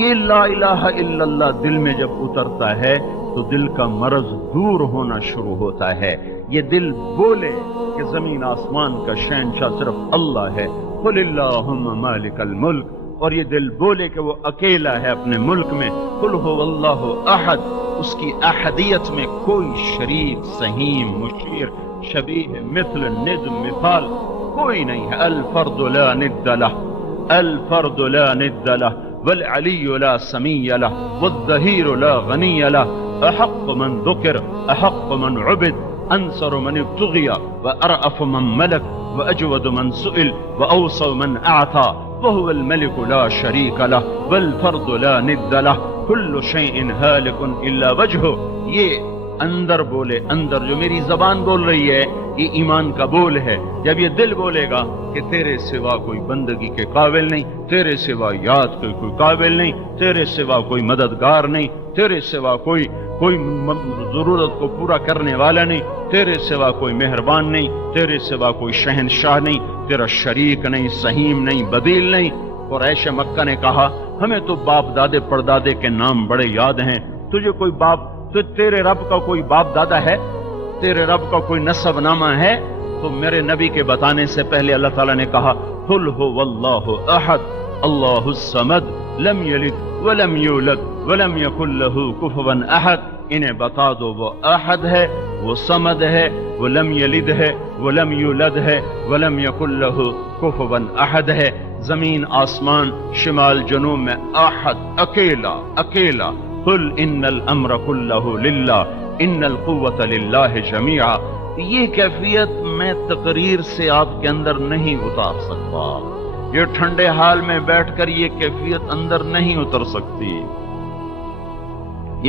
یہ لا الہ الا اللہ دل میں جب اترتا ہے تو دل کا مرض دور ہونا شروع ہوتا ہے. یہ دل بولے کہ زمین آسمان کا شہنشاہ صرف اللہ ہے، قل اللہم مالک الملک، اور یہ دل بولے کہ وہ اکیلا ہے اپنے ملک میں، قل هو اللہ احد، اس کی احدیت میں کوئی شریک، سہیم، مشیر، شبیہ، مثل، ند، مثال کوئی نہیں ہے. الفرد لا ند لہ، الفرد لا ند لہ، والعلی لا سمی لہ، والظہیر لا غنی لہ، احق من ذکر، احق من عبد، انصر من ابتغی، وارأف من ملک، واجود من سئل، واوصى من اعطى، وهو الملك لا شریک لہ، والفرد لا ند لہ، کل شیء ہالک الا وجہہ. یہ اندر بولے، اندر جو میری زبان بول رہی ہے یہ ایمان کا بول ہے. جب یہ دل بولے گا کہ تیرے سوا کوئی بندگی کے قابل نہیں، تیرے سوا یاد کے کوئی قابل نہیں، تیرے سوا کوئی مددگار نہیں، تیرے سوا کوئی ضرورت کو پورا کرنے والا نہیں، تیرے سوا کوئی مہربان نہیں، تیرے سوا کوئی شہنشاہ نہیں، تیرا شریک نہیں، سہیم نہیں، بدیل نہیں. قریش مکہ نے کہا ہمیں تو باپ دادے پردادے کے نام بڑے یاد ہیں، تجھے کوئی باپ، تو تیرے رب کا کوئی باپ دادا ہے، تیرے رب کا کوئی نسب نامہ ہے؟ تو میرے نبی کے بتانے سے پہلے اللہ تعالیٰ نے کہا قل هو اللہ احد اللہ الصمد لم یلد ولم یولد ولم یکن له کفوا احد. انہیں بتا دو وہ احد ہے، وہ صمد ہے، وہ لم یلد ہے، وہ لم یولد ہے، ولم یکن له کفوا احد ہے. زمین آسمان شمال جنوب میں احد، اکیلا اکیلا. قل ان الامر كله للہ ان القوت للہ جمیعا. یہ کیفیت میں تقریر سے آپ کے اندر نہیں اتار سکتا، یہ ٹھنڈے حال میں بیٹھ کر یہ کیفیت اندر نہیں اتر سکتی.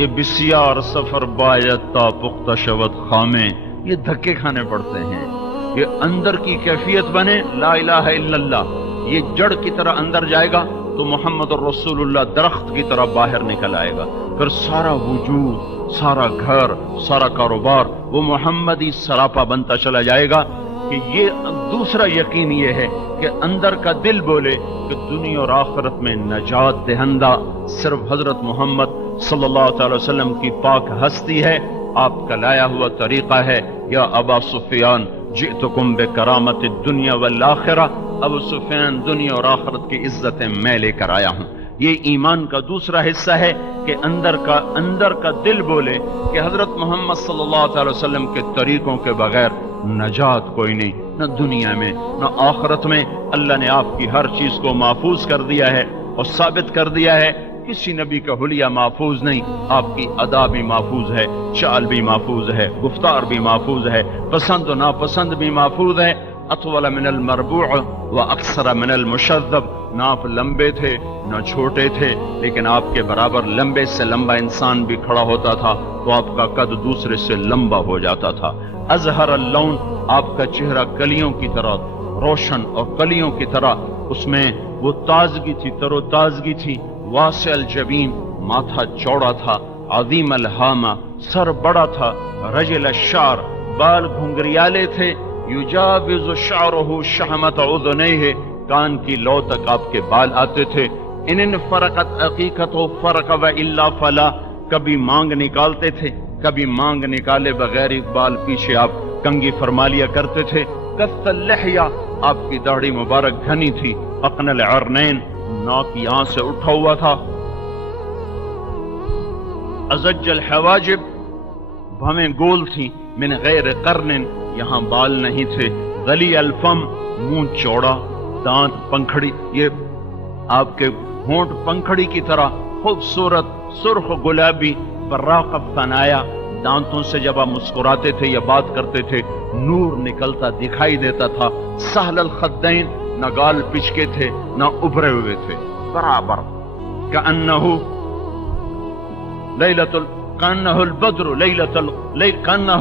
یہ بسیار سفر باید تا پختہ شود خامیں، یہ دھکے کھانے پڑتے ہیں. یہ اندر کی کیفیت بنے لا الہ الا اللہ، یہ جڑ کی طرح اندر جائے گا تو محمد الرسول اللہ درخت کی طرح باہر نکل آئے گا. پھر سارا وجود، سارا گھر، سارا کاروبار وہ محمدی سراپا بنتا چلا جائے گا. کہ یہ دوسرا یقین یہ ہے کہ اندر کا دل بولے کہ دنیا اور آخرت میں نجات دہندہ صرف حضرت محمد صلی اللہ تعالی وسلم کی پاک ہستی ہے، آپ کا لایا ہوا طریقہ ہے. یا ابا سفیان جئتکم بکرامت الدنیا والآخرہ، ابو سفیان دنیا اور آخرت کی عزتیں میں لے کر آیا ہوں. یہ ایمان کا دوسرا حصہ ہے کہ اندر کا دل بولے کہ حضرت محمد صلی اللہ تعالی وسلم کے طریقوں کے بغیر نجات کوئی نہیں، نہ دنیا میں نہ آخرت میں. اللہ نے آپ کی ہر چیز کو محفوظ کر دیا ہے اور ثابت کر دیا ہے. کسی نبی کا حلیہ محفوظ نہیں، آپ کی ادا بھی محفوظ ہے، چال بھی محفوظ ہے، گفتار بھی محفوظ ہے، پسند و ناپسند بھی محفوظ ہے. اطول من المربوع و اکثر من المشذب، نہ آپ لمبے تھے نہ چھوٹے تھے، لیکن آپ کے برابر لمبے سے لمبا انسان بھی کھڑا ہوتا تھا تو آپ کا قد دوسرے سے لمبا ہو جاتا تھا. ازہر اللون، آپ کا چہرہ کلیوں کی طرح روشن اور کلیوں کی طرح اس میں وہ تازگی تھی، تر و تازگی تھی. واسع الجبین، ماتھا چوڑا تھا. عظیم الہامہ، سر بڑا تھا. رجل الشعر، بال گھنگریالے تھے. یجاوز شعرہ شحمت اذنیہ، کان کی لو تک آپ کے بال آتے تھے. ان فرقت عقیقت فرق و الا فلا، کبھی مانگ نکالتے تھے، کبھی مانگ نکالے بغیر بال پیچھے آپ کنگھی فرما لیا کرتے تھے. کث اللحیہ، آپ کی داڑھی مبارک گھنی تھی. اقن العرنین، ناک یہاں سے اٹھا ہوا تھا. ازج الحواجب، بھویں گول تھی. من غیر قرن، یہاں بال نہیں تھے. غلی الفم، منہ چوڑا، دانت پنکھڑی، یہ آپ کے ہونٹ پنکھڑی کی طرح خوبصورت، سرخ گلابی. براق فنایا، دانتوں سے جب آپ مسکراتے تھے یا بات کرتے تھے نور نکلتا دکھائی دیتا تھا. سہل الخدین، نہ گال پچکے تھے نہ ابھرے ہوئے تھے، برابر. کأنہ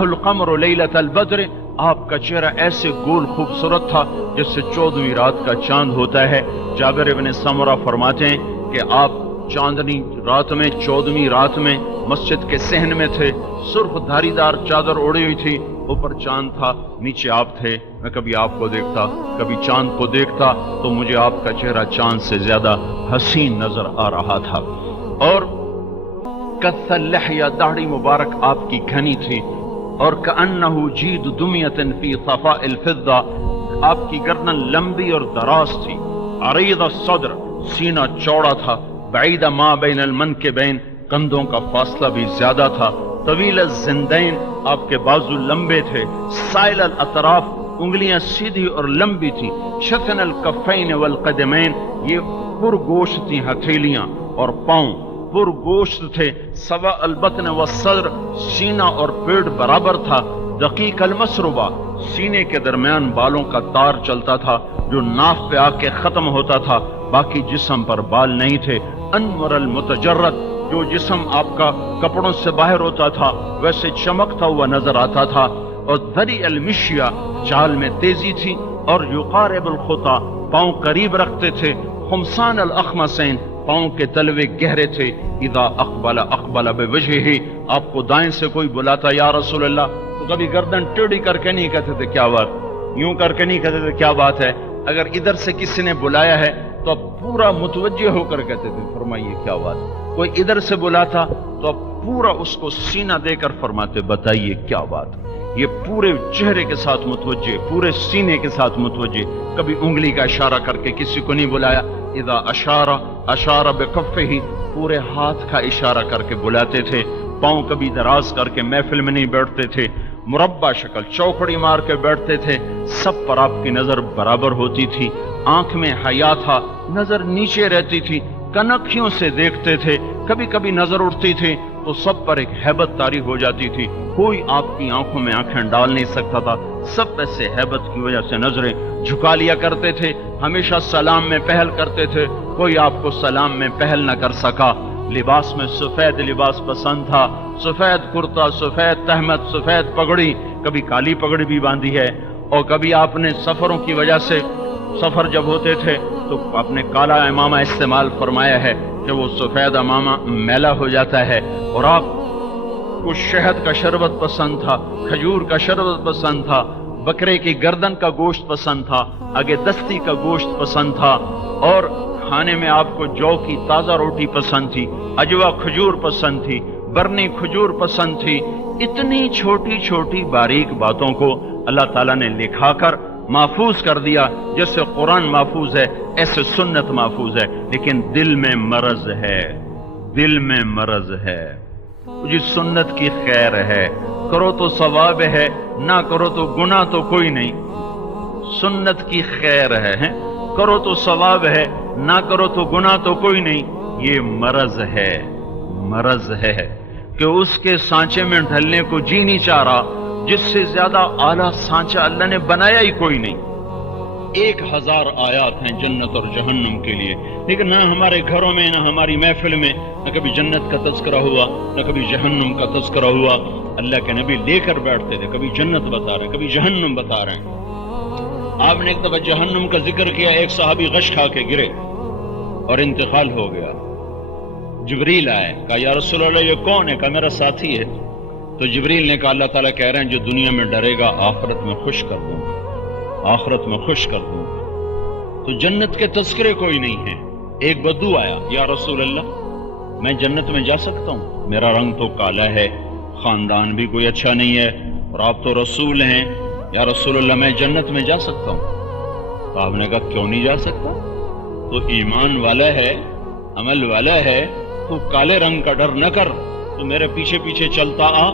القمر لیلۃ البدر، آپ کا چہرہ ایسے گول خوبصورت تھا جس سے 14ویں رات کا چاند ہوتا ہے. جابر ابن سمرہ فرماتے ہیں کہ آپ چاندنی رات میں 14ویں رات میں مسجد کے صحن میں تھے. سرخ دھاری دار چادر اوڑی ہوئی تھی، اوپر چاند تھا، نیچے آپ تھے، میں کبھی آپ کو دیکھتا کبھی چاند کو دیکھتا تو مجھے آپ کا چہرہ چاند سے زیادہ حسین نظر آ رہا تھا۔ اور کث اللحیہ، داڑھی مبارک آپ کی گھنی تھی، اور کأنہ جید دمیۃ فی صفاء الفضہ، آپ کی گردن لمبی اور دراز تھی، عریض الصدر، سینہ چوڑا تھا، بعید ما بین المنکبین، کندھوں کا فاصلہ بھی زیادہ تھا، طویل الزندین، آپ کے بازو لمبے تھے، سائل الاطراف، انگلیاں سیدھی اور لمبی تھی، شفن الکفین والقدمین، یہ پرگوشت تھی ہتھیلیاں اور پاؤں پرگوشت تھے، سوا البطن والصدر، سینہ اور پیٹ برابر تھا، دقیق المسربہ، سینے کے درمیان بالوں کا تار چلتا تھا جو ناف پہ آ کے ختم ہوتا تھا، باقی جسم پر بال نہیں تھے، انور المتجرد، جو جسم آپ کا کپڑوں سے باہر ہوتا تھا ویسے چمکتا ہوا نظر آتا تھا، اور ذری المشیہ، چال میں تیزی تھی، اور یقارب الخطا، پاؤں قریب رکھتے تھے، خمسان الاخمسین، پاؤں کے تلوے گہرے تھے، اذا اقبل بوجہہ، آپ کو دائیں سے کوئی بلاتا یا رسول اللہ تو کبھی گردن ٹیڑھی کر کے نہیں کہتے تھے کیا بات، یوں کر کے نہیں کہتے تھے کیا بات ہے، اگر ادھر سے کسی نے بلایا ہے تو اب پورا متوجہ ہو کر کہتے تھے فرمائیے کیا بات، کوئی ادھر سے بلاتا تو اب پورا اس کو سینہ دے کر فرماتے بتائیے کیا بات، یہ پورے چہرے کے ساتھ متوجہ، پورے سینے کے ساتھ متوجہ، کبھی انگلی کا اشارہ کر کے کسی کو نہیں بلایا، اذا اشار بکفہ، پورے ہاتھ کا اشارہ کر کے بلاتے تھے، پاؤں کبھی دراز کر کے محفل میں نہیں بیٹھتے تھے، مربع شکل چوکڑی مار کے بیٹھتے تھے، سب پر آپ کی نظر برابر ہوتی تھی، آنکھ میں حیا تھا، نظر نیچے رہتی تھی، کنکھیوں سے دیکھتے تھے، کبھی کبھی نظر اٹھتی تھی تو سب پر ایک ہیبت طاری ہو جاتی تھی، کوئی آپ کی آنکھوں میں آنکھیں ڈال نہیں سکتا تھا، سب ایسے ہیبت کی وجہ سے نظریں جھکا لیا کرتے تھے، ہمیشہ سلام میں پہل کرتے تھے، کوئی آپ کو سلام میں پہل نہ کر سکا، لباس میں سفید لباس پسند تھا، سفید کرتا، سفید تہمت، سفید پگڑی، کبھی کالی پگڑی بھی باندھی ہے، اور کبھی آپ نے سفروں کی وجہ سے، سفر جب ہوتے تھے تو آپ نے کالا امامہ استعمال فرمایا ہے کہ وہ سفید امامہ میلا ہو جاتا ہے، اور آپ کو شہد کا شربت پسند تھا، کھجور کا شربت پسند تھا، بکرے کی گردن کا گوشت پسند تھا، آگے دستی کا گوشت پسند تھا، اور کھانے میں آپ کو جو کی تازہ روٹی پسند تھی، اجوا کھجور پسند تھی، برنی کھجور پسند تھی، اتنی چھوٹی چھوٹی باریک باتوں کو اللہ تعالیٰ نے لکھا کر محفوظ کر دیا، جیسے قرآن محفوظ ہے ایسے سنت محفوظ ہے، لیکن دل میں مرض ہے، دل میں مرض ہے، جی سنت کی خیر ہے، کرو تو ثواب ہے، نہ کرو تو گناہ تو کوئی نہیں، سنت کی خیر ہے، کرو تو ثواب ہے، نہ کرو تو گناہ تو کوئی نہیں، یہ مرض ہے، مرض ہے کہ اس کے سانچے میں ڈھلنے کو جی نہیں چاہ رہا جس سے زیادہ اعلیٰ سانچہ اللہ نے بنایا ہی کوئی نہیں۔ 1000 آیات ہیں جنت اور جہنم کے لیے، لیکن نہ ہمارے گھروں میں، نہ ہماری محفل میں، نہ کبھی جنت کا تذکرہ ہوا، نہ کبھی جہنم کا تذکرہ ہوا۔ اللہ کے نبی لے کر بیٹھتے تھے، کبھی جنت بتا رہے ہیں، کبھی جہنم بتا رہے ہیں۔ آپ نے ایک دفعہ جہنم کا ذکر کیا، ایک صحابی غش کھا کے گرے اور انتقال ہو گیا۔ جبریل آئے، کہا یا رسول اللہ یہ کون ہے؟ کہا میرا ساتھی ہے۔ تو جبریل نے کہا اللہ تعالیٰ کہہ رہے ہیں جو دنیا میں ڈرے گا آخرت میں خوش کر دوں گا، آخرت میں خوش کر دوں گا۔ تو جنت کے تذکرے کوئی نہیں ہے۔ ایک بدو آیا، یا رسول اللہ میں جنت میں جا سکتا ہوں؟ میرا رنگ تو کالا ہے، خاندان بھی کوئی اچھا نہیں ہے، اور آپ تو رسول ہیں، یا رسول اللہ میں جنت میں جا سکتا ہوں؟ تو آپ نے کہا کیوں نہیں جا سکتا؟ تو ایمان والا ہے، عمل والا ہے، تو کالے رنگ کا ڈر نہ کر، تو میرے پیچھے پیچھے چلتا آ،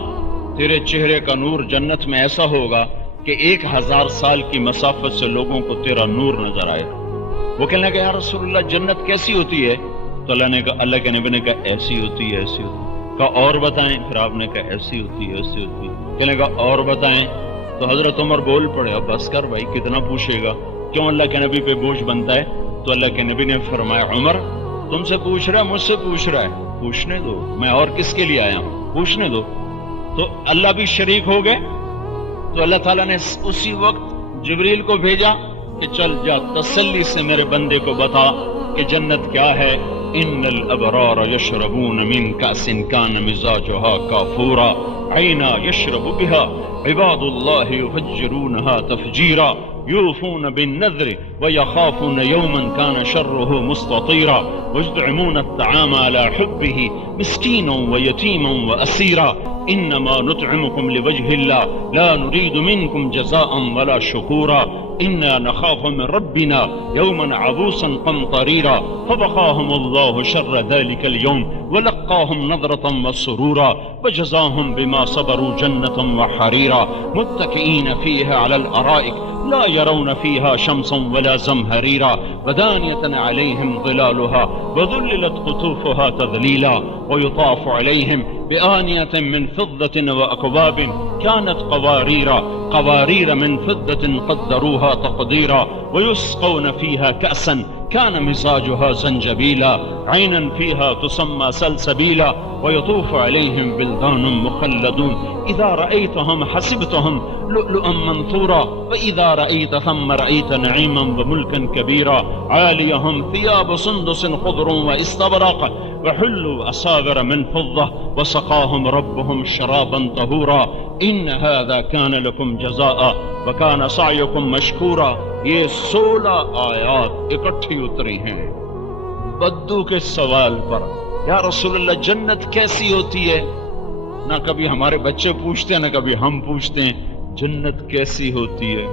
تیرے چہرے کا نور جنت میں ایسا ہوگا کہ 1000 سال کی مسافت سے لوگوں کو تیرا نور نظر آئے۔ وہ کہنے لگا یا رسول اللہ جنت کیسی ہوتی ہے؟ تو اللہ کے نبی نے کہا ایسی ہوتی ہے، ایسی ہوتی ہے۔ کہا اور بتائیں؟ پھر آپ نے کہا ایسی ہوتی ہے، ایسی ہوتی ہے۔ کہنے لگا اور بتائیں؟ تو حضرت عمر بول پڑے، اب بس کر بھائی کتنا پوچھے گا، کیوں اللہ کے نبی پہ بوجھ بنتا ہے؟ تو اللہ کے نبی نے فرمایا عمر تم سے پوچھ رہا ہے، مجھ سے پوچھ رہا ہے، پوچھنے دو، میں اور کس کے لیے آیا ہوں، پوچھنے دو۔ تو اللہ بھی شریک ہو گئے۔ تو اللہ تعالیٰ نے اسی وقت جبریل کو بھیجا کہ چل جا تسلی سے میرے بندے کو بتا کہ جنت کیا ہے، ان الابرار يشربون من كأس كان مزاجها كافورا عينا يشرب بها عباد الله يفجرونها تفجيرا يوفون بالنذر ويخافون يوما كان شره مستطيرا ويطعمون الطعام على حبه مسكينا ويتيما وأسيرا إنما نطعمكم لوجه الله لا نريد منكم جزاء ولا شكورا إنا نخاف من ربنا يوما عبوسا قمطريرا فوقاهم الله شر ذلك اليوم ولقاهم نظرة وسرورا وجزاهم بما صبروا جنة وحريرا متكئين فيها على الأرائك لا يرون فيها شمسا ولا زمهريرا ودانية عليهم ظلالها وذللت قطوفها تذليلا ويطاف عليهم بآنية من فضة وأكواب كانت قوارير من فضة قدروها تقديرا ويسقون فيها كأسا كان مزاجها زنجبيلا عينا فيها تسمى سلسبيلا ويطوف عليهم بلدان مخلدون إذا رأيتهم حسبتهم لؤلؤا منثورا وإذا رأيت ثم رأيت نعيما وملكا كبيرا عاليهم ثياب سندس خضر واستبرق وحلوا أساور من فضة وسقاهم ربهم شرابا طهورا إن هذا كان لكم جزاء وكان سعيكم مشكورا. یہ 16 آیات اکٹھی اتری ہیں بدو کے سوال پر. یا رسول اللہ جنت کیسی ہوتی ہے؟ نہ کبھی ہمارے بچے پوچھتے ہیں نہ کبھی ہم پوچھتے ہیں جنت کیسی ہوتی ہے.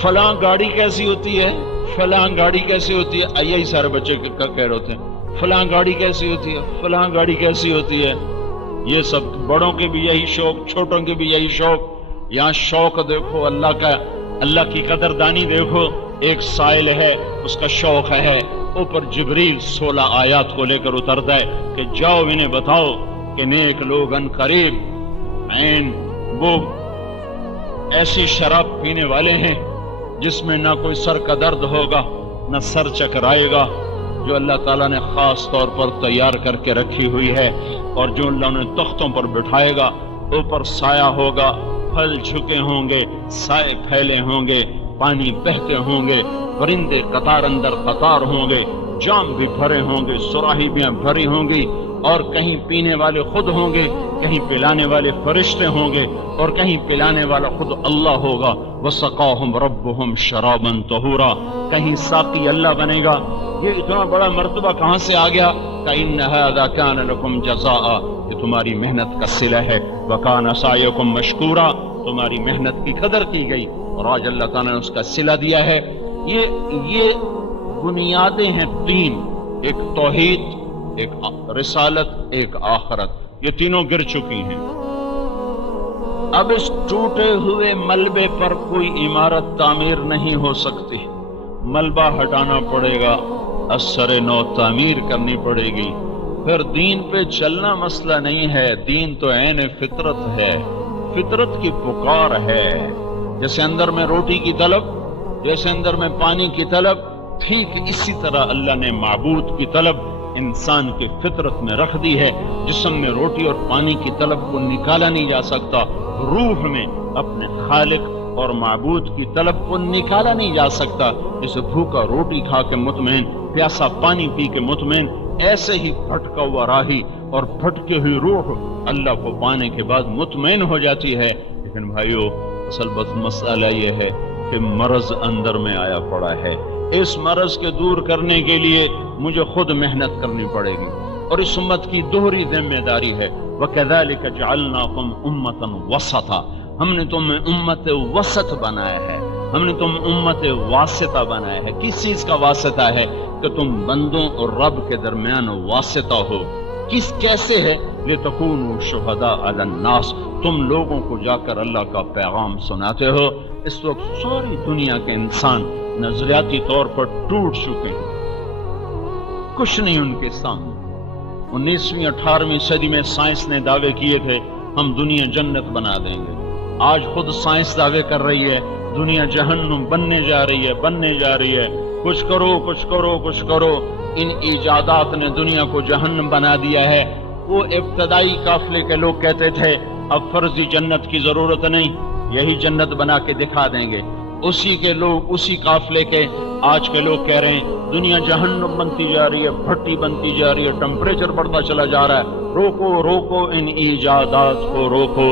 فلاں گاڑی کیسی ہوتی ہے، فلاں گاڑی کیسی ہوتی ہے، یہی سارے بچے کہہ رہے ہوتے ہیں فلاں گاڑی کیسی ہوتی ہے، فلاں گاڑی کیسی ہوتی ہے. یہ سب بڑوں کے بھی یہی شوق، چھوٹوں کے بھی یہی شوق. یہاں شوق دیکھو اللہ کا، اللہ کی قدردانی دیکھو. ایک سائل ہے اس کا شوق ہے، اوپر جبریل 16 آیات کو لے کر اترتا ہے کہ جاؤ انہیں بتاؤ کہ نیک لوگ ان قریب وہ ایسی شراب پینے والے ہیں جس میں نہ کوئی سر کا درد ہوگا نہ سر چکرائے گا، جو اللہ تعالیٰ نے خاص طور پر تیار کر کے رکھی ہوئی ہے، اور جو اللہ نے تختوں پر بٹھائے گا. اوپر سایہ ہوگا، پھل جھکے ہوں گے، سائے پھیلے ہوں گے، پانی بہتے ہوں گے، پرندے قطار اندر قطار ہوں گے، جام بھی بھرے ہوں گے، سراہی بھی بھری ہوں گی، اور کہیں پینے والے خود ہوں گے، کہیں پلانے والے فرشتے ہوں گے، اور کہیں پلانے والا خود اللہ ہوگا. وَسَقَاهُمْ رَبُّهُمْ شَرَابًا طَهُورًا. کہیں ساقی اللہ بنے گا. یہ اتنا بڑا مرتبہ کہاں سے آ گیا؟ كَإِنَّ هَذَا كَانَ لَكُمْ جَزَاءً. یہ تمہاری محنت کا صلہ ہے. وَكَانَ سَعْيُكُمْ مَشْكُورًا. تمہاری محنت کی قدر کی گئی اور آج اللہ تعالیٰ نے اس کا صلہ دیا ہے. یہ بنیادیں ہیں تین، ایک توحید، ایک رسالت، ایک آخرت. یہ تینوں گر چکی ہیں. اب اس ٹوٹے ہوئے ملبے پر کوئی عمارت تعمیر نہیں ہو سکتی. ملبہ ہٹانا پڑے گا، اثر نو تعمیر کرنی پڑے گی. پھر دین پہ چلنا مسئلہ نہیں ہے، دین تو عین فطرت ہے، فطرت کی پکار ہے. جیسے اندر میں روٹی کی طلب، جیسے اندر میں پانی کی طلب، ٹھیک اسی طرح اللہ نے معبود کی طلب انسان کی فطرت میں رکھ دی ہے. جسم میں روٹی اور پانی کی طلب کو نکالا نہیں جا سکتا، روح میں اپنے خالق اور معبود کی طلب کو نکالا نہیں جا سکتا. جسے بھوکا روٹی کھا کے مطمئن، پیاسا پانی پی کے مطمئن، ایسے ہی بھٹکا ہوا راہی اور بھٹکی ہوئی روح اللہ کو پانے کے بعد مطمئن ہو جاتی ہے. لیکن بھائیو اصل مسئلہ یہ ہے کہ مرض اندر میں آیا پڑا ہے. اس مرض کے دور کرنے کے لیے مجھے خود محنت کرنی پڑے گی، اور اس امت کی دوہری ذمہ داری ہے. وَكَذَلِكَ جَعَلْنَاكُمْ أُمَّةً وَسَطًا. ہم نے تمہیں امت وسط بنایا ہے، ہم نے تم امت واسطہ بنایا ہے. کس چیز کا واسطہ ہے؟ کہ تم بندوں اور رب کے درمیان واسطہ ہو. کیسے ہے؟ لِتَكُونُوا شُهَدَاءَ عَلَى النَّاسِ. تم لوگوں کو جا کر اللہ کا پیغام سناتے ہو. اس وقت ساری دنیا کے انسان نظریاتی طور پر ٹوٹ چکے ہیں، کچھ نہیں ان کے سامنے. 19ویں 18ویں صدی میں سائنس نے دعوے کیے تھے ہم دنیا جنت بنا دیں گے. آج خود سائنس دعوے کر رہی ہے دنیا جہنم بننے جا رہی ہے. کچھ کرو کچھ کرو کچھ کرو. ان ایجادات نے دنیا کو جہنم بنا دیا ہے. وہ ابتدائی قافلے کے لوگ کہتے تھے اب فرضی جنت کی ضرورت نہیں، یہی جنت بنا کے دکھا دیں گے. اسی کے لوگ، اسی قافلے کے آج کے لوگ کہہ رہے ہیں دنیا جہنم بنتی جا رہی ہے، بھٹی بنتی جا رہی ہے، ٹمپریچر بڑھتا چلا جا رہا ہے، روکو روکو ان ایجادات کو روکو۔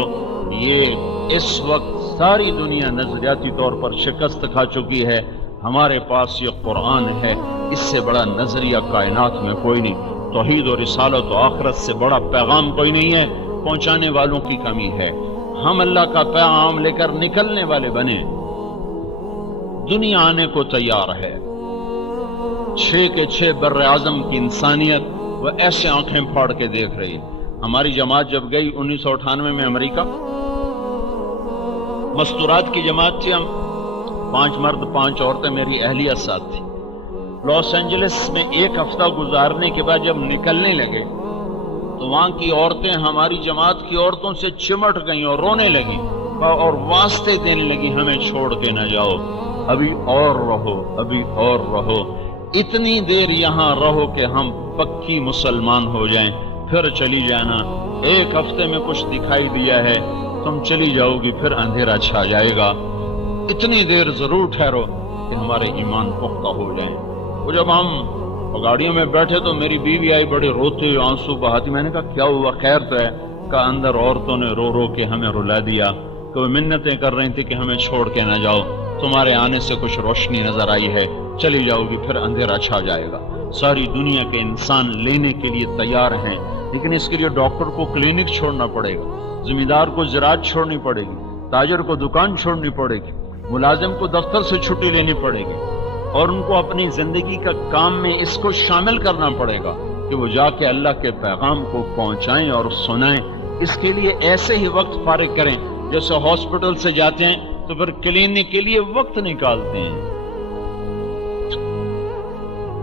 یہ اس وقت ساری دنیا نظریاتی طور پر شکست کھا چکی ہے، ہمارے پاس یہ قرآن ہے، اس سے بڑا نظریہ کائنات میں کوئی نہیں، توحید و رسالت و آخرت سے بڑا پیغام کوئی نہیں ہے، پہنچانے والوں کی کمی ہے۔ ہم اللہ کا پیغام لے کر نکلنے والے بنے، دنیا آنے کو تیار ہے، 6 کے 6 بر اعظم کی انسانیت وہ ایسے آنکھیں پھاڑ کے دیکھ رہی ہے۔ ہماری جماعت جب گئی 1998 میں امریکہ، مستورات کی جماعت تھی، ہم 5 مرد 5 عورتیں، میری اہلیہ ساتھ تھی۔ لاس اینجلس میں 1 ہفتہ گزارنے کے بعد جب نکلنے لگے تو وہاں کی عورتیں ہماری جماعت کی عورتوں سے چمٹ گئیں اور رونے لگیں اور واسطے دینے لگیں ہمیں چھوڑ کے نہ جاؤ، ابھی اور رہو، ابھی اور رہو، اتنی دیر یہاں رہو کہ ہم پکی مسلمان ہو جائیں، پھر چلی جانا، 1 ہفتے میں کچھ دکھائی دیا ہے، تم چلی جاؤ گی، پھر اندھیرا چھا جائے گا، اتنی دیر ضرور ٹھہرو کہ ہمارے ایمان پختہ ہو جائیں۔ وہ جب ہم گاڑیوں میں بیٹھے تو میری بیوی آئی بڑے روتے ہوئے، آنسو بہاتی، میں نے کہا کیا ہوا، خیر تو ہے؟ کہ اندر عورتوں نے رو رو کے ہمیں رلا دیا، کہ وہ منتیں کر رہی تھی کہ ہمیں چھوڑ کے نہ جاؤ، تمہارے آنے سے کچھ روشنی نظر آئی ہے، چلی جاؤ گی، پھر اندھیرا چھا جائے گا۔ ساری دنیا کے انسان لینے کے لیے تیار ہیں، لیکن اس کے لیے ڈاکٹر کو کلینک چھوڑنا پڑے گا، زمیندار کو زراعت چھوڑنی پڑے گی، تاجر کو دکان چھوڑنی پڑے گی، ملازم کو دفتر سے چھٹی لینی پڑے گی، اور ان کو اپنی زندگی کا کام میں اس کو شامل کرنا پڑے گا کہ وہ جا کے اللہ کے پیغام کو پہنچائیں اور سنائیں۔ اس کے لیے ایسے ہی وقت فارغ کریں، جیسے ہاسپٹل سے جاتے ہیں تو پھر کلینک کے لیے وقت نکالتے ہیں،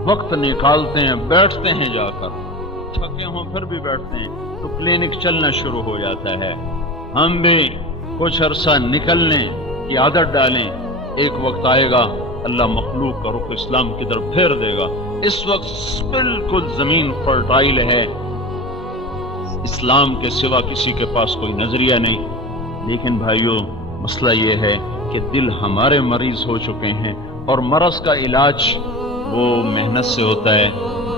وقت نکالتے ہیں، بیٹھتے ہیں، جا کر تھکے ہوں پھر بھی بیٹھتے ہیں تو کلینک چلنا شروع ہو جاتا ہے۔ ہم بھی کچھ عرصہ نکلنے کی عادت ڈالیں، ایک وقت آئے گا اللہ مخلوق کا رخ اسلام کی طرف پھیر دے گا۔ اس وقت بالکل زمین فرٹائل ہے، اسلام کے سوا کسی کے پاس کوئی نظریہ نہیں، لیکن بھائیو مسئلہ یہ ہے کہ دل ہمارے مریض ہو چکے ہیں، اور مرض کا علاج وہ محنت سے ہوتا ہے،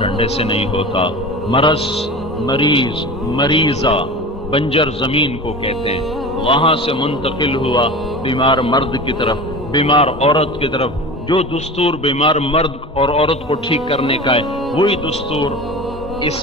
ڈنڈے سے نہیں ہوتا۔ مرض، مریض، مریضہ بنجر زمین کو کہتے ہیں، وہاں سے منتقل ہوا بیمار مرد کی طرف، بیمار عورت کی طرف۔ جو دستور بیمار مرد اور عورت کو ٹھیک کرنے کا ہے وہی دستور اس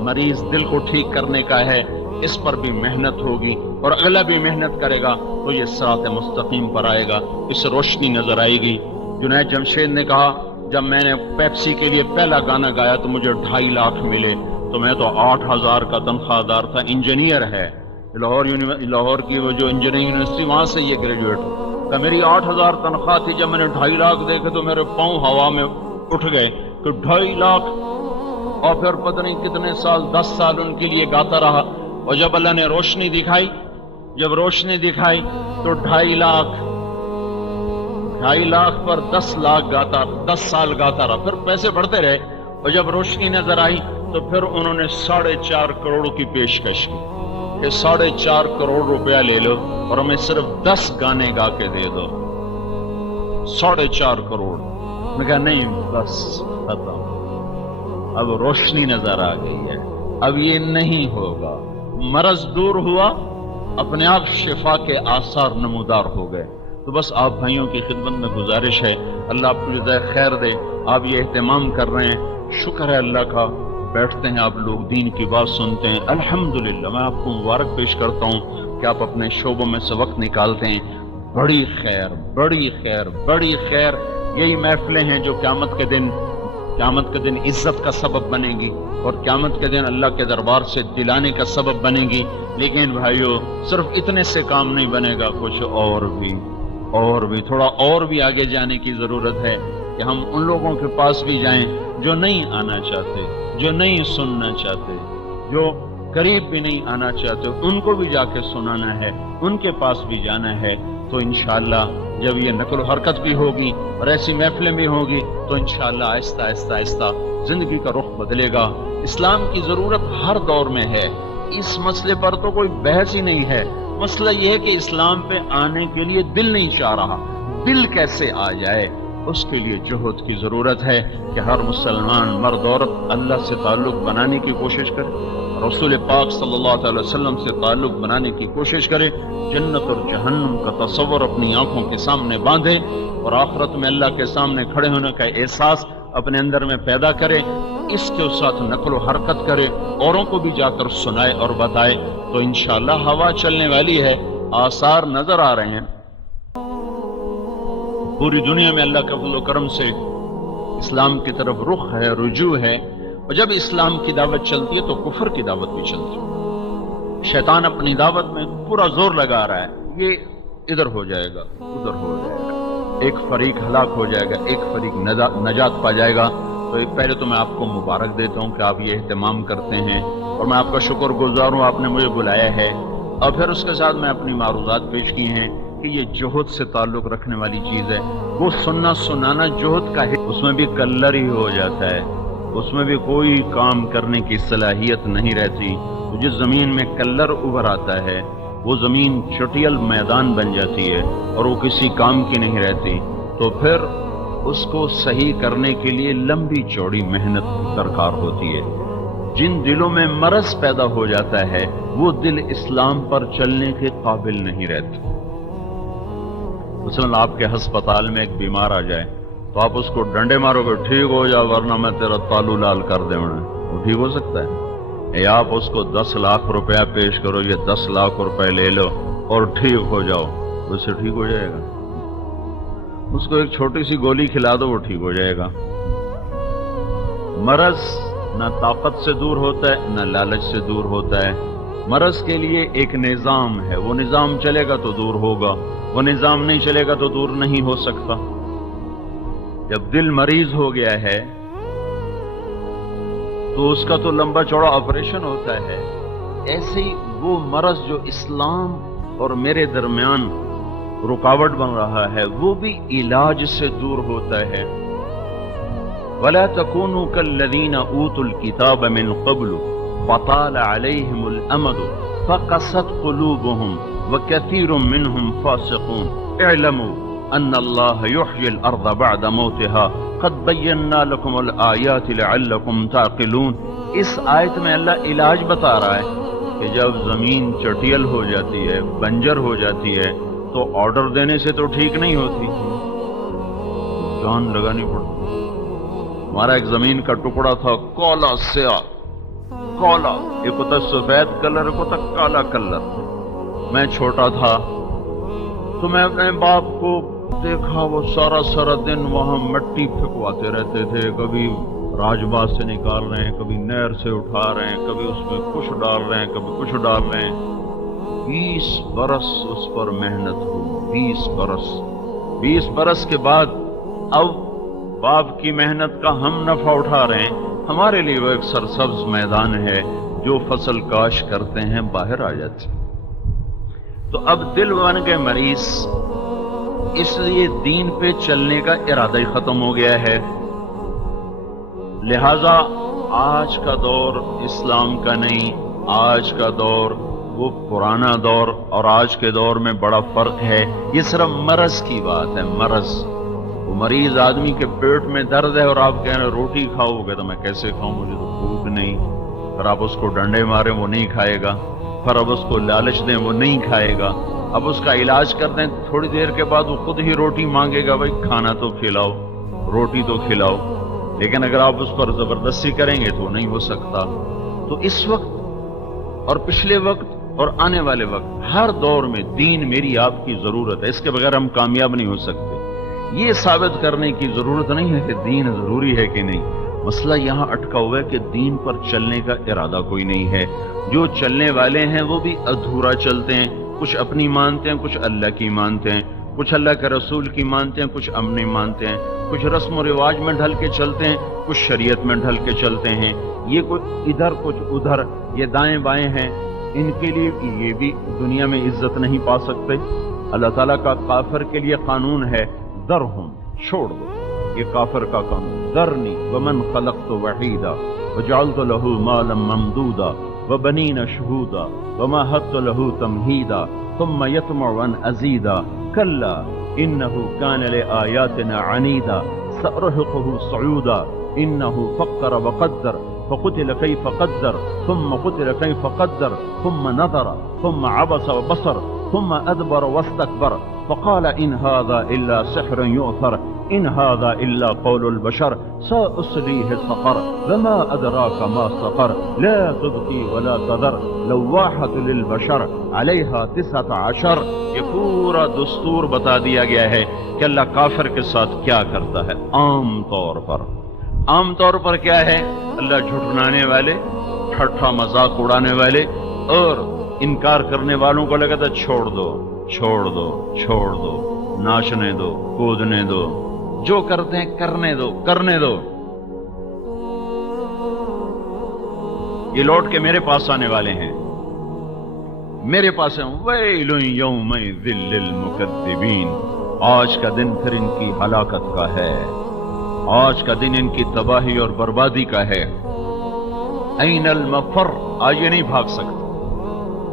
مریض دل کو ٹھیک کرنے کا ہے۔ اس پر بھی محنت ہوگی اور اگلا بھی محنت کرے گا تو یہ صراط مستقیم پر آئے گا، اس روشنی نظر آئے گی۔ جنید جمشید نے کہا جب میں نے پیپسی کے لیے پہلا گانا گایا تو مجھے 2.5 لاکھ ملے، تو میں تو 8,000 کا تنخواہ دار تھا، انجینئر ہے، لاہور کی وہ جو انجینئرنگ یونیورسٹی وہاں سے یہ گریجویٹ کہ میری 8,000 تنخواہ تھی، جب میں نے 2.5 لاکھ دیکھے تو میرے پاؤں ہوا میں اٹھ گئے کہ 2.5 لاکھ، اور پھر پتہ نہیں کتنے سال، 10 سال ان کے لیے گاتا رہا، اور جب اللہ نے روشنی دکھائی، جب روشنی دکھائی تو 2.5 لاکھ پر 10 لاکھ گاتا، 10 سال گاتا رہا، پھر پیسے بڑھتے رہے، اور جب روشنی نظر آئی تو پھر انہوں نے 4.5 کروڑ کی پیشکش کی کہ 4.5 کروڑ روپیہ لے لو اور ہمیں صرف 10 گانے گا کے دے دو۔ 4.5 کروڑ، میں کہا نہیں بس ختم، اب روشنی نظر آ گئی ہے، اب یہ نہیں ہوگا۔ مرض دور ہوا، اپنے آپ شفا کے آثار نمودار ہو گئے۔ تو بس آپ بھائیوں کی خدمت میں گزارش ہے، اللہ آپ کو جزائے خیر دے، آپ یہ اہتمام کر رہے ہیں، شکر ہے اللہ کا، بیٹھتے ہیں آپ لوگ دین کی بات سنتے ہیں، الحمدللہ میں آپ کو مبارک پیش کرتا ہوں کہ آپ اپنے شعبوں میں سے وقت نکالتے ہیں۔ بڑی خیر، بڑی خیر، بڑی خیر، یہی محفلیں ہیں جو قیامت کے دن عزت کا سبب بنے گی اور قیامت کے دن اللہ کے دربار سے دلانے کا سبب بنے گی۔ لیکن بھائیو صرف اتنے سے کام نہیں بنے گا، کچھ اور بھی تھوڑا اور بھی آگے جانے کی ضرورت ہے کہ ہم ان لوگوں کے پاس بھی جائیں جو نہیں آنا چاہتے، جو نہیں سننا چاہتے، جو قریب بھی نہیں آنا چاہتے، ان کو بھی جا کے سنانا ہے، ان کے پاس بھی جانا ہے۔ تو انشاءاللہ جب یہ نقل و حرکت بھی ہوگی اور ایسی محفلیں بھی ہوگی تو انشاءاللہ آہستہ آہستہ آہستہ زندگی کا رخ بدلے گا۔ اسلام کی ضرورت ہر دور میں ہے، اس مسئلے پر تو کوئی بحث ہی نہیں ہے۔ مسئلہ یہ ہے کہ اسلام پہ آنے کے لیے دل نہیں چاہ رہا، دل کیسے آ جائے، اس کے لیے جہد کی ضرورت ہے کہ ہر مسلمان مرد عورت اللہ سے تعلق بنانے کی کوشش کرے، رسول پاک صلی اللہ علیہ وسلم سے تعلق بنانے کی کوشش کرے، جنت اور جہنم کا تصور اپنی آنکھوں کے سامنے باندھے اور آخرت میں اللہ کے سامنے کھڑے ہونے کا احساس اپنے اندر میں پیدا کرے، اس کے ساتھ نقل و حرکت کرے، اوروں کو بھی جا کر سنائے اور بتائے، تو انشاءاللہ ہوا چلنے والی ہے، آثار نظر آ رہے ہیں۔ پوری دنیا میں اللہ کے فضل و کرم سے اسلام کی طرف رخ ہے، رجوع ہے، اور جب اسلام کی دعوت چلتی ہے تو کفر کی دعوت بھی چلتی ہے۔ شیطان اپنی دعوت میں پورا زور لگا رہا ہے، یہ ادھر ہو جائے گا، ادھر ہو جائے گا، ایک فریق ہلاک ہو جائے گا، ایک فریق نجات پا جائے گا۔ تو پہلے تو میں آپ کو مبارک دیتا ہوں کہ آپ یہ اہتمام کرتے ہیں، اور میں آپ کا شکر گزار ہوں، آپ نے مجھے بلایا ہے، اور پھر اس کے ساتھ میں اپنی معروضات پیش کی ہیں کہ یہ جہد سے تعلق رکھنے والی چیز ہے۔ وہ سننا سنانا جہد کا ہے، اس میں بھی کلر ہی ہو جاتا ہے، اس میں بھی کوئی کام کرنے کی صلاحیت نہیں رہتی۔ تو جس زمین میں کلر ابھر آتا ہے وہ زمین چٹیل میدان بن جاتی ہے اور وہ کسی کام کی نہیں رہتی، تو پھر اس کو صحیح کرنے کے لیے لمبی چوڑی محنت درکار ہوتی ہے۔ جن دلوں میں مرض پیدا ہو جاتا ہے وہ دل اسلام پر چلنے کے قابل نہیں رہتے۔ مثلا آپ کے ہسپتال میں ایک بیمار آ جائے تو آپ اس کو ڈنڈے مارو گے ٹھیک ہو جا ورنہ میں تیرا تالو لال کر دے، وہ ٹھیک ہو سکتا ہے؟ یا آپ اس کو 10 لاکھ روپیہ پیش کرو، یہ 10 لاکھ روپے لے لو اور ٹھیک ہو جاؤ، اس سے ٹھیک ہو جائے گا؟ اس کو ایک چھوٹی سی گولی کھلا دو، وہ ٹھیک ہو جائے گا۔ مرض نہ طاقت سے دور ہوتا ہے نہ لالچ سے دور ہوتا ہے، مرض کے لیے ایک نظام ہے، وہ نظام چلے گا تو دور ہوگا، وہ نظام نہیں چلے گا تو دور نہیں ہو سکتا۔ جب دل مریض ہو گیا ہے تو اس کا تو لمبا چوڑا آپریشن ہوتا ہے، ایسے ہی وہ مرض جو اسلام اور میرے درمیان رکاوٹ بن رہا ہے وہ بھی علاج سے دور ہوتا ہے۔ وَلَا تَكُونُوا كَالَّذِينَ أُوتُوا الْكِتَابَ مِنْ قَبْلُ فَطَالَ عَلَيْهِمُ الْأَمَدُ فَقَسَتْ قُلُوبُهُمْ وَكَثِيرٌ مِّنْهُمْ فَاسِقُونَ اعْلَمُوا أَنَّ اللَّهَ يُحْيِي الْأَرْضَ بَعْدَ مَوْتِهَا قَدْ بَيَّنَّا لَكُمُ الْآيَاتِ لَعَلَّكُمْ تَعْقِلُونَ۔ اس آیت میں اللہ علاج بتا رہا ہے کہ جب زمین چٹیل ہو جاتی ہے، بنجر ہو جاتی ہے، تو آرڈر دینے سے تو ٹھیک نہیں ہوتی، جان لگانی پڑتی۔ ہمارا ایک زمین کا ٹکڑا تھا، کالا سیاہ، کالا، ایک ہوتا سفید کلر، ایک ہوتا کالا کلر۔ میں چھوٹا تھا تو میں اپنے باپ کو دیکھا، وہ سارا دن وہاں مٹی پھکواتے رہتے تھے، کبھی راج باغ سے نکال رہے ہیں، کبھی نہر سے اٹھا رہے ہیں، کبھی اس میں کچھ ڈال رہے ہیں، کبھی کچھ ڈال رہے ہیں۔ 20 برس اس پر محنت ہوئی، 20 برس کے بعد اب باپ کی محنت کا ہم نفع اٹھا رہے ہیں، ہمارے لیے وہ ایک سرسبز میدان ہے، جو فصل کاش کرتے ہیں باہر آ جاتے۔ تو اب دل بن گئے مریض، اس لیے دین پہ چلنے کا ارادہ ہی ختم ہو گیا ہے۔ لہذا آج کا دور اسلام کا نہیں، آج کا دور وہ پرانا دور، اور آج کے دور میں بڑا فرق ہے۔ یہ صرف مرض کی بات ہے، مرض، وہ مریض آدمی کے پیٹ میں درد ہے اور آپ کہہ رہے ہیں روٹی کھاؤ گے، تو میں کیسے کھاؤں، مجھے تو بھوک نہیں۔ پھر آپ اس کو ڈنڈے ماریں وہ نہیں کھائے گا، پھر اب اس کو لالچ دیں وہ نہیں کھائے گا، اب اس کا علاج کر دیں تھوڑی دیر کے بعد وہ خود ہی روٹی مانگے گا، بھائی کھانا تو کھلاؤ، روٹی تو کھلاؤ۔ لیکن اگر آپ اس پر زبردستی کریں گے تو نہیں ہو سکتا۔ تو اس وقت اور پچھلے وقت اور آنے والے وقت ہر دور میں دین میری آپ کی ضرورت ہے، اس کے بغیر ہم کامیاب نہیں ہو سکتے۔ یہ ثابت کرنے کی ضرورت نہیں ہے کہ دین ضروری ہے کہ نہیں، مسئلہ یہاں اٹکا ہوا ہے کہ دین پر چلنے کا ارادہ کوئی نہیں ہے۔ جو چلنے والے ہیں وہ بھی ادھورا چلتے ہیں، کچھ اپنی مانتے ہیں، کچھ اللہ کی مانتے ہیں، کچھ اللہ کے رسول کی مانتے ہیں، کچھ اپنی مانتے ہیں، کچھ رسم و رواج میں ڈھل کے چلتے ہیں، کچھ شریعت میں ڈھل کے چلتے ہیں۔ یہ کچھ ادھر کچھ ادھر، یہ دائیں بائیں ہیں، ان کے لیے یہ بھی دنیا میں عزت نہیں پا سکتے۔ اللہ تعالیٰ کا کافر کے لیے قانون ہے ذرہم، چھوڑ دو، یہ کافر کا قانون، ذرنی ومن خلقت وحیدا وجعلت له مالا ممدودا وبنین شہودا ومہدت له تمہیدا ثم یطمع ان ازیدا کلا إنه كان لآياتنا عنيدا سأرهقه صعودا إنه فكر وقدر فقتل كيف قدر ثم قتل كيف قدر ثم نظر ثم عبس وبصر ثم أدبر واستكبر فقال إن هذا إلا سحر يؤثر إن هذا إلا قول البشر سأصليه سقر وما أدراك ما سقر لا تبقي ولا تذر لواحة للبشر عليها 19 یہ پورا دستور بتا دیا گیا ہے کہ اللہ کافر کے ساتھ کیا کرتا ہے۔ عام طور پر کیا ہے؟ اللہ جھٹلانے والے، ٹھٹھا مذاق اڑانے والے اور انکار کرنے والوں کو لگتا ہے چھوڑ دو چھوڑ دو چھوڑ دو، ناچنے دو، کودنے دو، جو کرتے ہیں کرنے دو۔ یہ لوٹ کے میرے پاس آنے والے ہیں، میرے پاس ہیں۔ ویل یومئذ للمکذبین، آج کا دن پھر ان کی ہلاکت کا ہے، آج کا دن ان کی تباہی اور بربادی کا ہے۔ این المفر، آج یہ نہیں بھاگ سکتے۔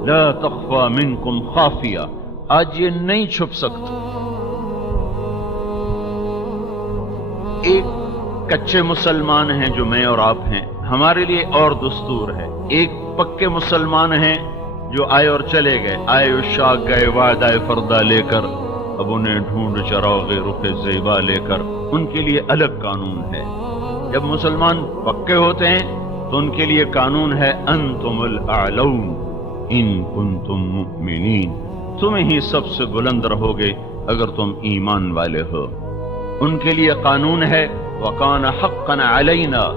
لا تخفى منکم خافیہ، آج یہ نہیں چھپ سکتے۔ ایک کچے مسلمان ہیں جو میں اور آپ ہیں، ہمارے لیے اور دستور ہے۔ ایک پکے مسلمان ہیں جو آئے اور چلے گئے، آئے اشاق گئے وعدہ فردہ لے کر، اب انہیں ڈھونڈ چراغ رخ زیبا لے کر، ان کے لیے الگ قانون ہے۔ جب مسلمان پکے ہوتے ہیں تو ان کے لیے قانون ہے انتم الاعلون ان کنتم مؤمنین، تم ہی سب سے بلند رہو گے اگر تم ایمان والے ہو۔ ان کے لیے قانون ہے وَقَانَ حَقًّا عَلَيْنَا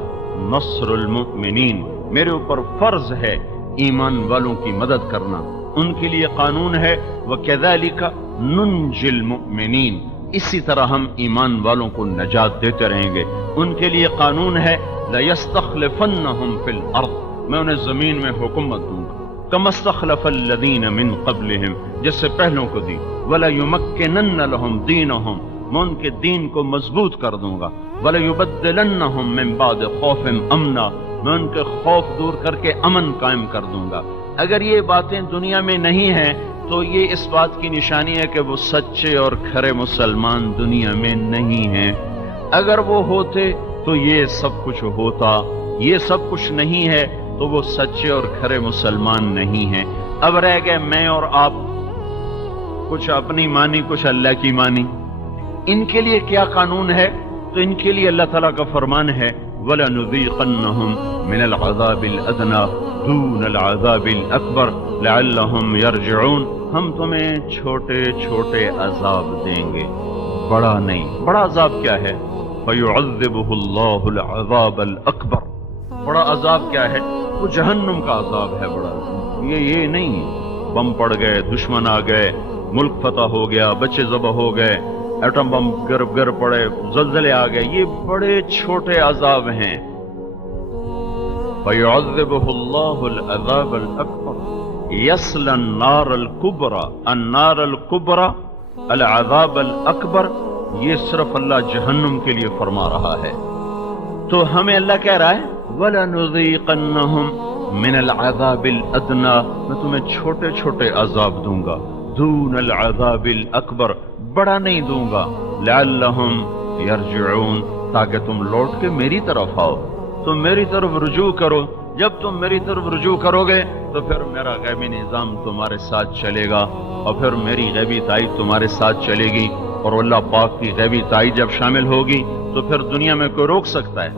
نَصْرُ الْمُؤْمِنِينَ، میرے اوپر فرض ہے ایمان والوں کی مدد کرنا۔ ان کے لیے قانون ہے وَكَذَلِكَ نُنْجِي الْمُؤْمِنِينَ، اسی طرح ہم ایمان والوں کو نجات دیتے رہیں گے۔ ان کے لیے قانون ہے لَيَسْتَخْلِفَنَّهُمْ فِي الْأَرْضِ، میں انہیں زمین میں حکومت دوں گا، كَمَا اسْتَخْلَفَ الَّذِينَ مِن قَبْلِهِمْ، جس سے پہلوں کو دی، وَلَيُمَكِّنَنَّ لَهُمْ دِينَهُمْ، میں ان کے دین کو مضبوط کر دوں گا، وَلَيُبَدِّلَنَّهُمْ مِن بَعْدِ خَوْفٍ أَمْنًا، میں ان کے خوف دور کر کے امن قائم کر دوں گا۔ اگر یہ باتیں دنیا میں نہیں ہیں تو یہ اس بات کی نشانی ہے کہ وہ سچے اور کھرے مسلمان دنیا میں نہیں ہیں۔ اگر وہ ہوتے تو یہ سب کچھ ہوتا، یہ سب کچھ نہیں ہے تو وہ سچے اور کھرے مسلمان نہیں ہیں۔ اب رہ گئے میں اور آپ، کچھ اپنی مانی کچھ اللہ کی مانی۔ ان کے لیے کیا قانون ہے؟ تو ان کے لیے اللہ تعالیٰ کا فرمان ہے وَلَنُذِيقَنَّهُمْ مِنَ الْعَذَابِ الْأَدْنَى دُونَ الْعَذَابِ الْأَكْبَرِ لَعَلَّهُمْ يَرْجِعُونَ، ہم تمہیں چھوٹے چھوٹے عذاب دیں گے، بڑا نہیں۔ بڑا عذاب کیا ہے؟ فَيُعَذِّبُهُ اللَّهُ الْعَذَابَ الْأَكْبَرِ، بڑا عذاب کیا ہے؟ وہ جہنم کا عذاب ہے بڑا۔ یہ نہیں بم پڑ گئے، دشمن آ گئے، ملک فتح ہو گیا، بچے ذبح ہو گئے، ایٹم بم گر پڑے، زلزلے آ گئے، یہ بڑے چھوٹے عذاب ہیں۔ فَيُعَذِّبُهُ اللَّهُ الْعَذَابَ الْأَكْبَرَ يَصْلَى النَّارَ الْكُبْرَى النَّارَ الْكُبْرَى الْعَذَابَ الْأَكْبَرَ، یہ صرف اللہ جہنم کے لیے فرما رہا ہے۔ تو ہمیں اللہ کہہ رہا ہے وَلَنُذِيقَنَّهُمْ مِنَ الْعَذَابِ الْأَدْنَى، میں تمہیں چھوٹے چھوٹے عذاب دوں گا، دون العذاب الاکبر، بڑا نہیں دوں گا، لعلہم یرجعون، تاکہ تم لوٹ کے میری طرف آؤ، تم میری طرف رجوع کرو۔ جب تم میری طرف رجوع کرو گے تو پھر میرا غیبی نظام تمہارے ساتھ چلے گا، اور پھر میری غیبی تائید تمہارے ساتھ چلے گی، اور اللہ پاک کی غیبی تائید جب شامل ہوگی تو پھر دنیا میں کوئی روک سکتا ہے؟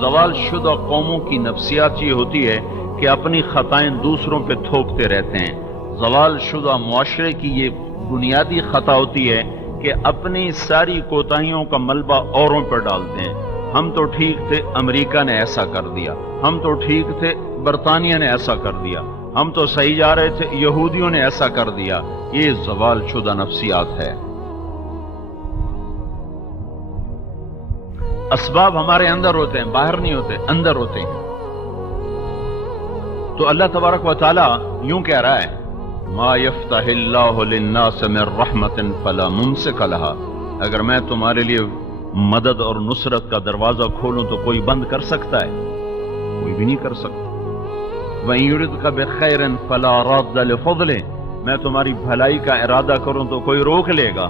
زوال شدہ قوموں کی نفسیات یہ ہوتی ہے کہ اپنی خطائیں دوسروں پہ تھوکتے رہتے ہیں۔ زوال شدہ معاشرے کی یہ بنیادی خطا ہوتی ہے کہ اپنی ساری کوتاہیوں کا ملبہ اوروں پر ڈالتے ہیں۔ ہم تو ٹھیک تھے، امریکہ نے ایسا کر دیا، ہم تو ٹھیک تھے، برطانیہ نے ایسا کر دیا، ہم تو صحیح جا رہے تھے، یہودیوں نے ایسا کر دیا۔ یہ زوال شدہ نفسیات ہے۔ اسباب ہمارے اندر ہوتے ہیں، باہر نہیں ہوتے، اندر ہوتے ہیں۔ تو اللہ تبارک و تعالی یوں کہہ رہا ہے ما یفتح اللہ للناس من رحمت فلا ممسک لها، اگر میں تمہارے لیے مدد اور نصرت کا دروازہ کھولوں تو کوئی بند کر سکتا ہے؟ کوئی بھی نہیں کر سکتا۔ وَإِن يُرِدْكَ بِخَيْرٍ فَلَا رَادَّ لِفَضْلِهِ، میں تمہاری بھلائی کا ارادہ کروں تو کوئی روک لے گا؟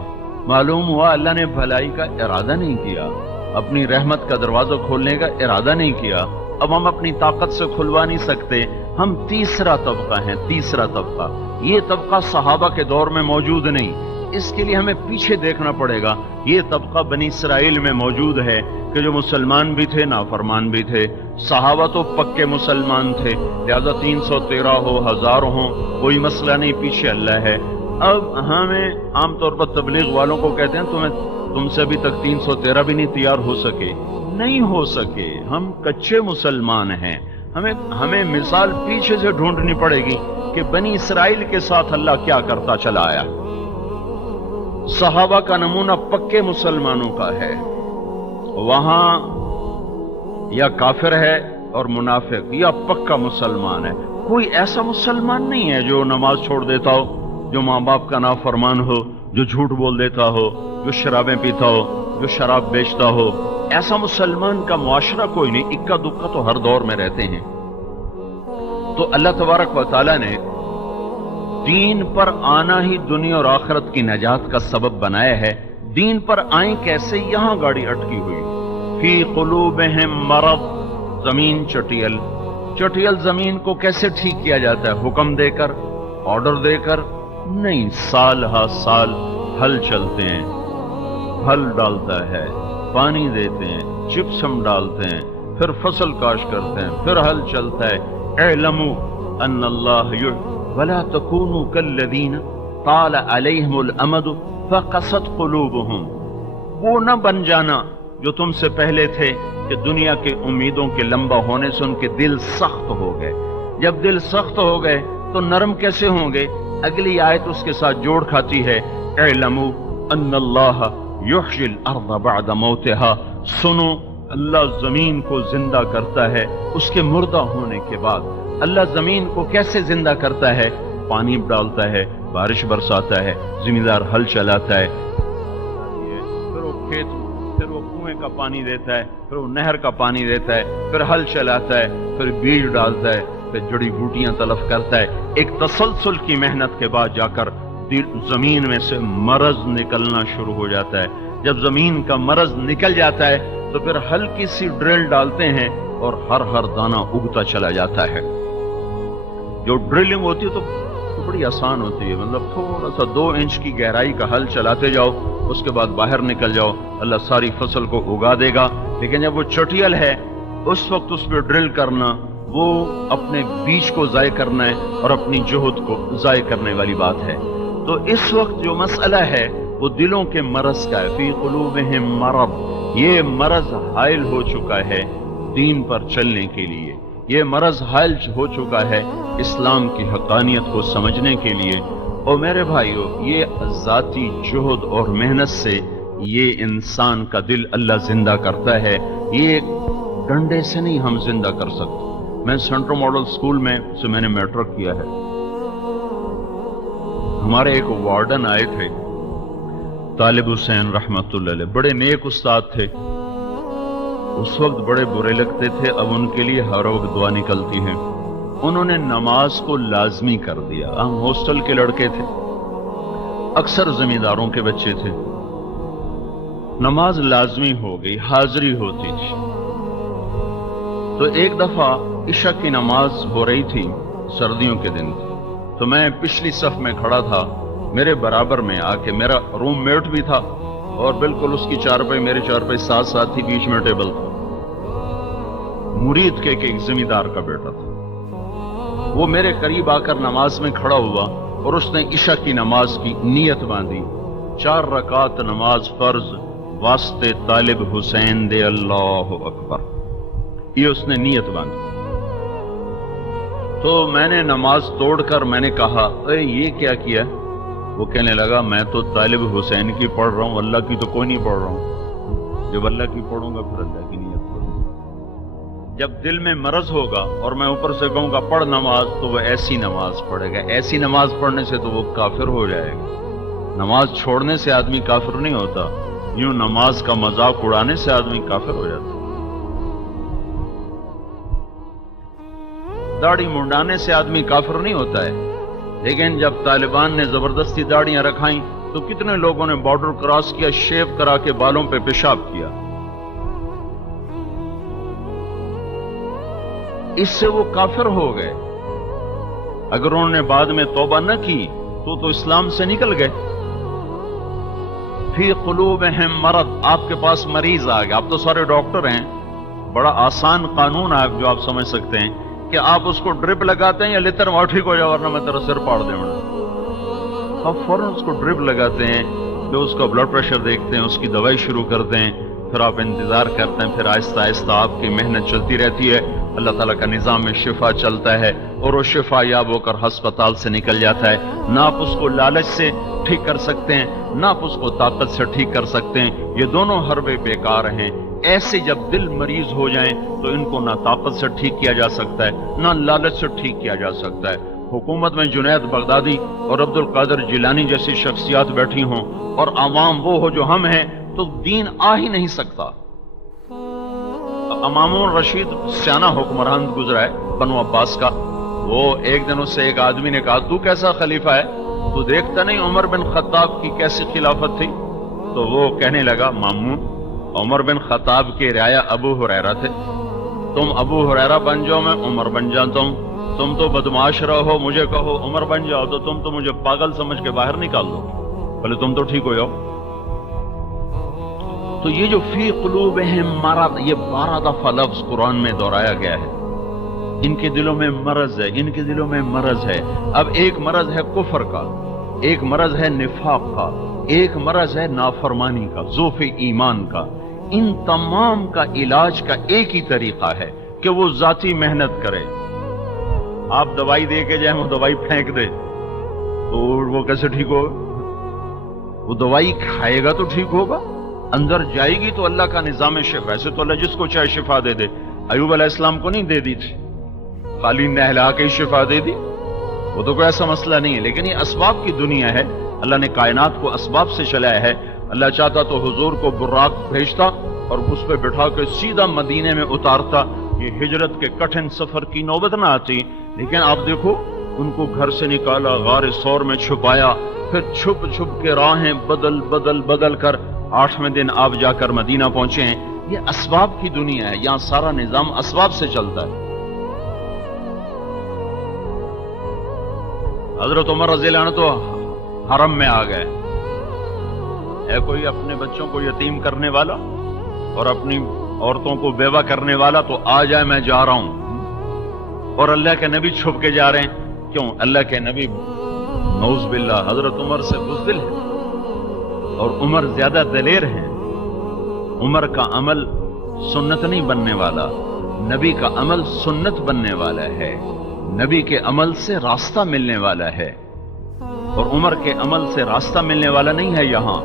معلوم ہوا اللہ نے بھلائی کا ارادہ نہیں کیا، اپنی رحمت کا دروازہ کھولنے کا ارادہ نہیں کیا۔ اب ہم اپنی طاقت سے کھلوا نہیں سکتے، ہم تیسرا طبقہ ہیں، تیسرا طبقہ۔ یہ طبقہ صحابہ کے دور میں موجود نہیں، اس کے لیے ہمیں پیچھے دیکھنا پڑے گا۔ یہ طبقہ بنی اسرائیل میں موجود ہے کہ جو مسلمان بھی تھے، نافرمان بھی تھے۔ صحابہ تو پکے مسلمان تھے، لہذا 313 ہو، 1000 ہوں، کوئی مسئلہ نہیں، پیچھے اللہ ہے۔ اب ہمیں عام طور پر تبلیغ والوں کو کہتے ہیں تم سے ابھی تک 313 بھی نہیں تیار ہو سکے۔ نہیں ہو سکے، ہم کچے مسلمان ہیں۔ ہمیں مثال پیچھے سے ڈھونڈنی پڑے گی کہ بنی اسرائیل کے ساتھ اللہ کیا کرتا چلا آیا۔ صحابہ کا نمونہ پکے مسلمانوں کا ہے، وہاں یا کافر ہے اور منافق یا پکا مسلمان ہے۔ کوئی ایسا مسلمان نہیں ہے جو نماز چھوڑ دیتا ہو، جو ماں باپ کا نافرمان ہو، جو جھوٹ بول دیتا ہو، جو شرابیں پیتا ہو، جو شراب بیچتا ہو۔ ایسا مسلمان کا معاشرہ کوئی نہیں، اکا دکا تو ہر دور میں رہتے ہیں۔ تو اللہ تبارک و تعالیٰ نے دین پر آنا ہی دنیا اور آخرت کی نجات کا سبب بنایا ہے۔ دین پر آئیں کیسے؟ یہاں گاڑی اٹکی ہوئی۔ فی قلوبہم مرض، زمین چٹیل۔ چٹیل زمین کو کیسے ٹھیک کیا جاتا ہے؟ حکم دے کر، آرڈر دے کر نہیں، سال ہا سال ہل چلتے ہیں، ہل ڈالتا ہے، پانی دیتے ہیں، جپسم ڈالتے ہیں، پھر فصل کاش کرتے ہیں، پھر ہل چلتا ہے۔ اعلموا ان اللہ ولا تکونوا کالذین طال علیہم الامد فقست قلوبہم۔ وہ نہ بن جانا جو تم سے پہلے تھے کہ دنیا کے امیدوں کے لمبا ہونے سے ان کے دل سخت ہو گئے۔ جب دل سخت ہو گئے تو نرم کیسے ہوں گے؟ اگلی آیت اس کے ساتھ جوڑ کھاتی ہے، اعلموا ان اللہ یحیی الارض بعد موتہا۔ سنو، اللہ زمین کو زندہ کرتا ہے اس کے مردہ ہونے کے بعد۔ اللہ زمین کو کیسے زندہ کرتا ہے؟ پانی ڈالتا ہے، بارش برساتا ہے، زمیندار ہل چلاتا ہے، پھر وہ کھیت، پھر وہ کنویں کا پانی دیتا ہے، پھر وہ نہر کا پانی دیتا ہے، پھر ہل چلاتا ہے، پھر بیج ڈالتا ہے، پھر جڑی بوٹیاں تلف کرتا ہے۔ ایک تسلسل کی محنت کے بعد جا کر زمین میں سے مرض نکلنا شروع ہو جاتا ہے۔ جب زمین کا مرض نکل جاتا ہے تو پھر ہلکی سی ڈرل ڈالتے ہیں اور ہر دانہ اگتا چلا جاتا ہے۔ جو ڈرلنگ ہوتی ہے تو بڑی آسان ہوتی ہے، مطلب تھوڑا سا 2 انچ کی گہرائی کا ہل چلاتے جاؤ، اس کے بعد باہر نکل جاؤ، اللہ ساری فصل کو اگا دے گا۔ لیکن جب وہ چٹیل ہے، اس وقت اس پہ ڈرل کرنا وہ اپنے بیج کو ضائع کرنا ہے اور اپنی جہد کو ضائع کرنے والی بات ہے۔ تو اس وقت جو مسئلہ ہے وہ دلوں کے مرض کا ہے، فی قلوبہم مرض۔ یہ مرض حائل ہو چکا ہے دین پر چلنے کے لیے، یہ مرض حائل ہو چکا ہے اسلام کی حقانیت کو سمجھنے کے لیے۔ اور میرے بھائیو، یہ ذاتی جہد اور محنت سے یہ انسان کا دل اللہ زندہ کرتا ہے، یہ ڈنڈے سے نہیں ہم زندہ کر سکتے۔ میں سینٹرل ماڈل اسکول میں سے میں نے میٹرک کیا ہے، ہمارے ایک وارڈن آئے تھے طالب حسین رحمت اللہ علیہ، بڑے نیک استاد تھے، اس وقت بڑے برے لگتے تھے، اب ان کے لیے ہر وقت دعا نکلتی ہے۔ انہوں نے نماز کو لازمی کر دیا۔ ہم ہاسٹل کے لڑکے تھے، اکثر زمینداروں کے بچے تھے، نماز لازمی ہو گئی، حاضری ہوتی تھی۔ تو ایک دفعہ عشاء کی نماز ہو رہی تھی، سردیوں کے دن تھے، تو میں پچھلی صف میں کھڑا تھا، میرے برابر میں آ کے میرا روم میٹ بھی تھا اور بالکل اس کی چارپائی میرے چارپائی ساتھ ساتھ تھی، بیچ میں ٹیبل تھا، مرید کے ایک زمیندار کا بیٹا تھا۔ وہ میرے قریب آ کر نماز میں کھڑا ہوا اور اس نے عشاء کی نماز کی نیت باندھی، 4 رکعت نماز فرض واسطے طالب حسین دے اللہ اکبر، یہ اس نے نیت باندھی۔ تو میں نے نماز توڑ کر میں نے کہا، اے یہ کیا کیا؟ وہ کہنے لگا، میں تو طالب حسین کی پڑھ رہا ہوں، اللہ کی تو کوئی نہیں پڑھ رہا ہوں، جب اللہ کی پڑھوں گا پھر اللہ کی نیت پڑھوں گا۔ جب دل میں مرض ہوگا اور میں اوپر سے کہوں گا پڑھ نماز، تو وہ ایسی نماز پڑھے گا، ایسی نماز پڑھنے سے تو وہ کافر ہو جائے گا۔ نماز چھوڑنے سے آدمی کافر نہیں ہوتا، یوں نماز کا مذاق اڑانے سے آدمی کافر ہو جاتا ہے۔ داڑھی منڈانے سے آدمی کافر نہیں ہوتا ہے، لیکن جب طالبان نے زبردستی داڑیاں رکھائیں تو کتنے لوگوں نے بارڈر کراس کیا، شیو کرا کے بالوں پہ پیشاب کیا، اس سے وہ کافر ہو گئے۔ اگر انہوں نے بعد میں توبہ نہ کی تو اسلام سے نکل گئے۔ فی قلوبہم مرض، آپ کے پاس مریض آ گیا، آپ تو سارے ڈاکٹر ہیں، بڑا آسان قانون ہے جو آپ سمجھ سکتے ہیں کہ آپ اس کو ڈرپ لگاتے ہیں یا لیتر وہ ٹھیک ہو جائے ورنہ میں تیرا سر پاڑ دیں۔ آپ فوراً اس کو ڈرپ لگاتے ہیں، پھر اس کا بلڈ پریشر دیکھتے ہیں، اس کی دوائی شروع کرتے ہیں، پھر آپ انتظار کرتے ہیں، پھر آہستہ آہستہ آپ کی محنت چلتی رہتی ہے، اللہ تعالیٰ کا نظام میں شفا چلتا ہے اور وہ شفا یاب ہو کر ہسپتال سے نکل جاتا ہے۔ نہ آپ اس کو لالچ سے ٹھیک کر سکتے ہیں، نہ آپ اس کو طاقت سے ٹھیک کر سکتے ہیں، یہ دونوں حربے بیکار ہیں۔ ایسے جب دل مریض ہو جائیں تو ان کو نہ طاقت سے ٹھیک کیا جا سکتا ہے نہ لالچ سے ٹھیک کیا جا سکتا ہے۔ حکومت میں جنید بغدادی اور عبد القادر جیلانی جیسی شخصیات بیٹھی ہوں اور عوام وہ ہو جو ہم ہیں تو دین آ ہی نہیں سکتا۔ مامون رشید سیانہ حکمران گزرا ہے بنو عباس کا، وہ ایک دن اس سے ایک آدمی نے کہا تو کیسا خلیفہ ہے، تو دیکھتا نہیں عمر بن خطاب کی کیسی خلافت تھی؟ تو وہ کہنے لگا مامون، عمر بن خطاب کے رعایا ابو ہریرہ تھے، تم ابو ہریرہ بن جاؤ میں عمر بن جاتا ہوں، تم تو بدمعاش رہو مجھے کہو عمر بن جاؤ تو تم تو مجھے پاگل سمجھ کے باہر نکال دو، بھلے تم تو ٹھیک ہو جاؤ۔ تو یہ جو فی قلوبہم مرض، یہ 12 دفعہ لفظ قرآن میں دہرایا گیا ہے، ان کے دلوں میں مرض ہے، ان کے دلوں میں مرض ہے۔ اب ایک مرض ہے کفر کا، ایک مرض ہے نفاق کا، ایک مرض ہے نافرمانی کا، ضعف ایمان کا۔ ان تمام کا علاج کا ایک ہی طریقہ ہے کہ وہ ذاتی محنت کرے۔ آپ دوائی دے کے جائیں وہ دوائی پھینک دے تو وہ کیسے ٹھیک ہوگا؟ وہ دوائی کھائے گا تو ٹھیک ہوگا، اندر جائے گی تو اللہ کا نظام شفا۔ ویسے تو اللہ جس کو چاہے شفا دے دے، ایوب علیہ السلام کو نہیں دے دی تھی، خالی نہلا کے ہی شفا دے دی، وہ تو کوئی ایسا مسئلہ نہیں ہے۔ لیکن یہ اسباب کی دنیا ہے، اللہ نے کائنات کو اسباب سے چلایا ہے۔ اللہ چاہتا تو حضور کو براق بھیجتا اور اس پہ بٹھا کے سیدھا مدینے میں اتارتا، یہ ہجرت کے کٹھن سفر کی نوبت نہ آتی۔ لیکن آپ دیکھو، ان کو گھر سے نکالا، غار ثور میں چھپایا، پھر چھپ چھپ کے راہیں بدل کر 8ویں دن آپ جا کر مدینہ پہنچے ہیں۔ یہ اسباب کی دنیا ہے، یہاں سارا نظام اسباب سے چلتا ہے۔ حضرت عمر رضی اللہ عنہ تو حرم میں آ گئے، ہے کوئی اپنے بچوں کو یتیم کرنے والا اور اپنی عورتوں کو بیوہ کرنے والا تو آ جائے میں جا رہا ہوں، اور اللہ کے نبی چھپ کے جا رہے ہیں۔ کیوں؟ اللہ کے نبی نعوذ باللہ حضرت عمر سے بزدل ہے اور عمر زیادہ دلیر ہیں۔ عمر کا عمل سنت نہیں بننے والا، نبی کا عمل سنت بننے والا ہے، نبی کے عمل سے راستہ ملنے والا ہے، اور عمر کے عمل سے راستہ ملنے والا نہیں ہے۔ یہاں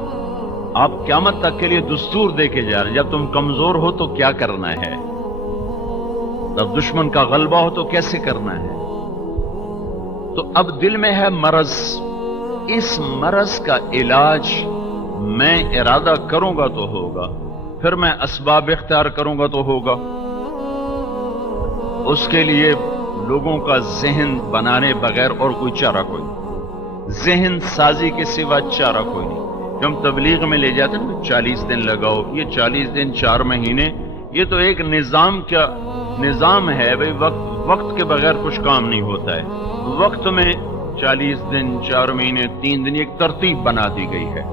آپ قیامت تک کے لیے دستور دے کے جا رہے ہیں، جب تم کمزور ہو تو کیا کرنا ہے، جب دشمن کا غلبہ ہو تو کیسے کرنا ہے۔ تو اب دل میں ہے مرض، اس مرض کا علاج میں ارادہ کروں گا تو ہوگا، پھر میں اسباب اختیار کروں گا تو ہوگا۔ اس کے لیے لوگوں کا ذہن بنانے بغیر اور کوئی چارہ کوئی نہیں، ذہن سازی کے سوا چارہ کوئی نہیں۔ جو ہم تبلیغ میں لے جاتے ہیں 40 دن لگاؤ، یہ 40 دن 4 مہینے، یہ تو ایک نظام کا نظام ہے بھئی، وقت کے بغیر کچھ کام نہیں ہوتا ہے۔ وقت میں 40 دن 4 مہینے 3 دن ایک ترتیب بنا دی گئی ہے۔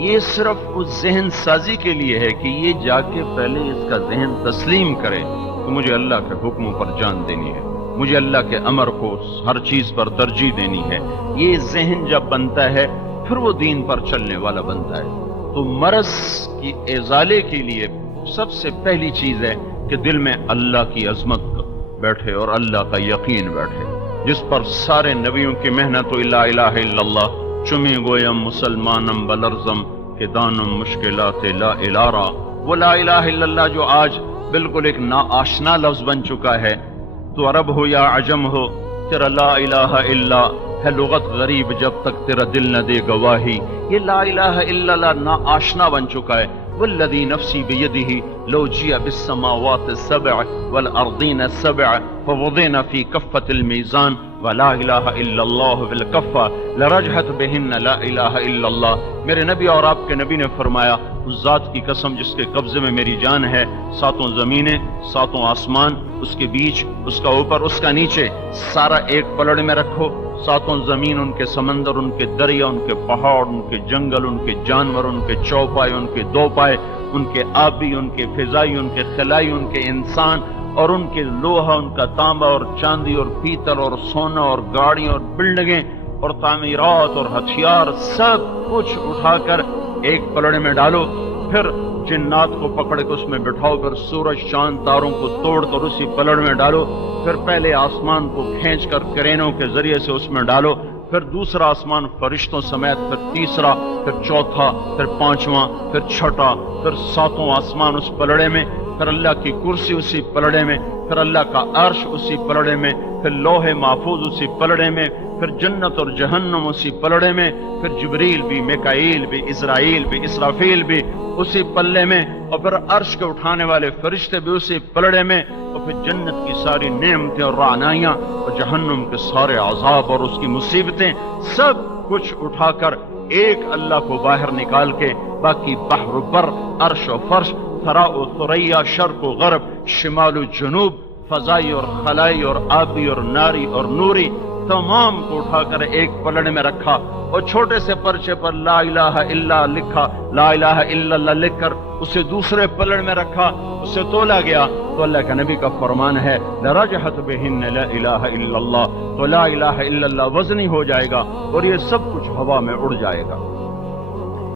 یہ صرف اس ذہن سازی کے لیے ہے کہ یہ جا کے پہلے اس کا ذہن تسلیم کرے کہ مجھے اللہ کے حکموں پر جان دینی ہے، مجھے اللہ کے امر کو ہر چیز پر ترجیح دینی ہے۔ یہ ذہن جب بنتا ہے پھر وہ دین پر چلنے والا بنتا ہے۔ تو مرض کی ازالے کے لیے سب سے پہلی چیز ہے کہ دل میں اللہ کی عظمت بیٹھے اور اللہ کا یقین بیٹھے، جس پر سارے نبیوں کی محنت و لا الہ الا اللہ چمی گویم مسلمانم بلرزم کہ دانم مشکلات لا الارا۔ وہ لا الہ الا اللہ جو آج بالکل ایک ناآشنا لفظ بن چکا ہے، تو عرب ہو یا عجم ہو، تیرا لا الہ الا ہے لغت غریب جب تک تیرا دل نہ دے گواہی۔ یہ لا الہ الا اللہ ناآشنا بن چکا ہے۔ والذی نفسی بیدہ لو جیء بالسماوات السبع والارضین السبع فوضعن فی کفۃ المیزان ولا الہ الا اللہ فی الکفہ لرجحت بہن لا الہ الا اللہ۔ میرے نبی اور آپ کے نبی نے فرمایا، اس ذات کی قسم جس کے قبضے میں میری جان ہے، ساتوں زمینیں، ساتوں آسمان، اس کے بیچ، اس کا اوپر، اس کا نیچے، سارا ایک پلڑ میں رکھو، ساتوں زمین، ان کے سمندر، ان کے دریا، ان کے پہاڑ، ان کے جنگل، ان کے جانور، ان کے چوپائے، ان کے دو پائے، ان کے آبی، ان کے فضائی، ان کے خلائی، ان کے انسان، اور ان کے لوہا، ان کا تانبا اور چاندی اور پیتل اور سونا اور گاڑیاں اور بلڈنگیں اور تعمیرات اور ہتھیار، سب کچھ اٹھا کر ایک پلڑے میں ڈالو، پھر جنات کو پکڑ کے اس میں بٹھاؤ، پھر سورج چاند تاروں کو توڑ کر اسی پلڑ میں ڈالو، پھر پہلے آسمان کو کھینچ کر کرینوں کے ذریعے سے اس میں ڈالو، پھر دوسرا آسمان فرشتوں سمیت، پھر تیسرا، پھر چوتھا، پھر پانچواں، پھر چھٹا، پھر ساتوں آسمان اس پلڑے میں، پھر اللہ کی کرسی اسی پلڑے میں، پھر اللہ کا عرش اسی پلڑے میں، پھر لوح محفوظ اسی پلڑے میں، پھر جنت اور جہنم اسی پلڑے میں، پھر جبریل بھی، میکائیل بھی، اسرائیل بھی، اسرافیل بھی اسی پلڑے میں، اور پھر عرش کے اٹھانے والے فرشتے بھی اسی پلڑے میں، اور پھر جنت کی ساری نعمتیں اور رعنائیاں اور جہنم کے سارے عذاب اور اس کی مصیبتیں، سب کچھ اٹھا کر ایک اللہ کو باہر نکال کے، باقی بحر و بر، عرش و فرش، ثراء و ثریا، شرق و غرب، شمال و جنوب، فضائی اور خلائی اور آبی اور ناری اور نوری، تمام کو اٹھا کر ایک پلڑے میں رکھا، اور چھوٹے سے پرچے پر لا الہ الا لکھا، لا الہ الا اللہ لکھ کر اسے دوسرے پلڑ میں رکھا، اسے تولا گیا تو اللہ کا نبی کا فرمان ہے لرجحت بہن لا الہ الا اللہ، تو لا الہ الا اللہ وزنی ہو جائے گا اور یہ سب کچھ ہوا میں اڑ جائے گا۔